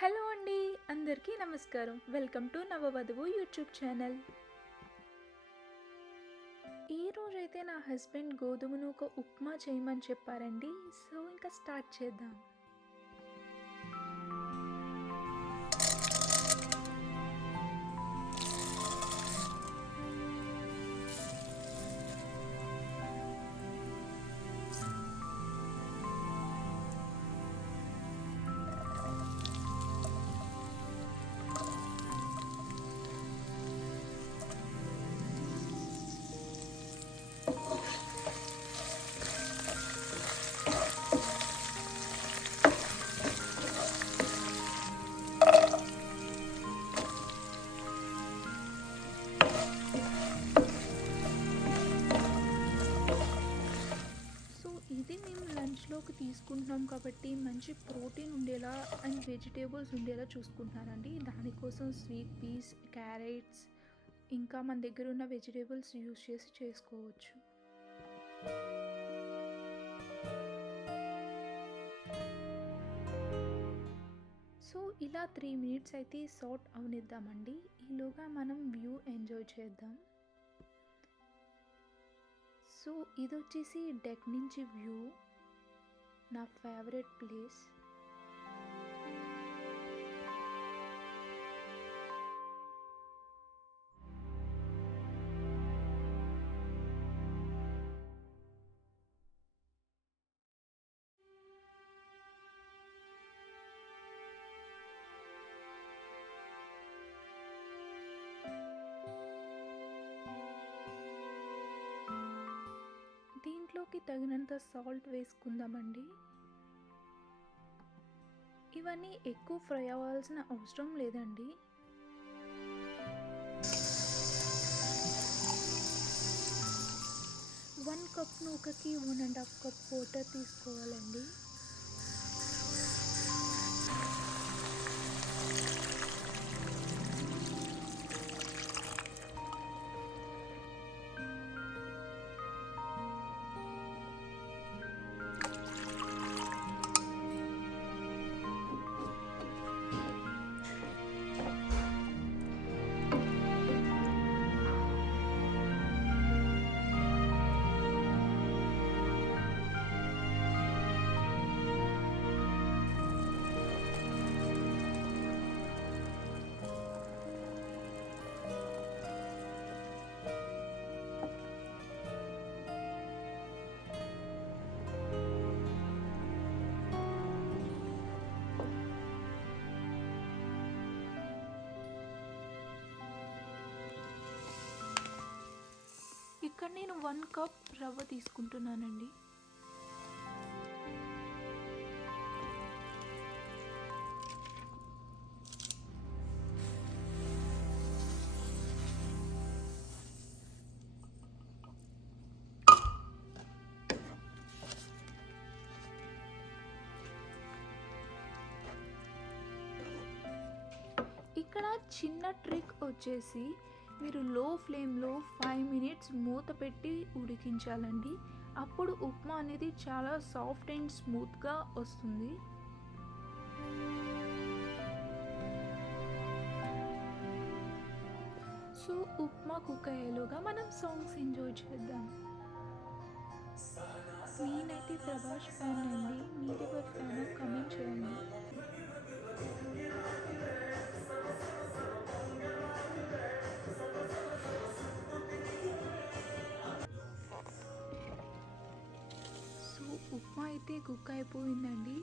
హలో అండి, అందరికీ నమస్కారం. Welcome to Navavadhuvu YouTube channel. ఈరోజైతే నా హస్బెండ్ గోధుమ నూక ఉప్మా చేయమని చెప్పారండి. సో ఇంకా స్టార్ట్ చేద్దాం. ఇది మేము లంచ్లోకి తీసుకుంటున్నాం కాబట్టి మంచి ప్రోటీన్ ఉండేలా అండ్ వెజిటేబుల్స్ ఉండేలా చూసుకుంటున్నానండి. దానికోసం స్వీట్ పీస్, క్యారెట్స్ ఇంకా మన దగ్గర ఉన్న వెజిటేబుల్స్ యూస్ చేసి చేసుకోవచ్చు. సో ఇలా 3 మినిట్స్ అయితే సాట్ అవనిద్దామండి. ఈలోగా మనం వ్యూ ఎంజాయ్ చేద్దాం. సో ఇది వచ్చేసి డెక్ నుంచి వ్యూ, నా ఫేవరెట్ ప్లేస్. దీంట్లోకి తగినంత సాల్ట్ వేసుకుందామండి. ఇవన్నీ ఎక్కువ ఫ్రై అవ్వాల్సిన అవసరం లేదండి. వన్ కప్ నూకకి 1.5 కప్ వాటర్ తీసుకోవాలండి. ఇక్కడ నేను 1 కప్ రవ్వ తీసుకుంటున్నానండి. ఇక్కడ చిన్న ట్రిక్ వచ్చేసి మీరు లో ఫ్లేమ్లో 5 మినిట్స్ మూత పెట్టి ఉడికించాలండి. అప్పుడు ఉప్మా అనేది చాలా సాఫ్ట్ అండ్ స్మూత్గా వస్తుంది. సో ఉప్మా కుక్ అయ్యేలోగా మనం సాంగ్స్ ఎంజాయ్ చేద్దాం. నేనైతే ప్రభాస్ ఫ్యాన్ అండి. మీరెవరి ఫ్యాన్ కమెంట్ చేయండి. ఉప్మా అయితే కుక్ అయిపోయిందండి.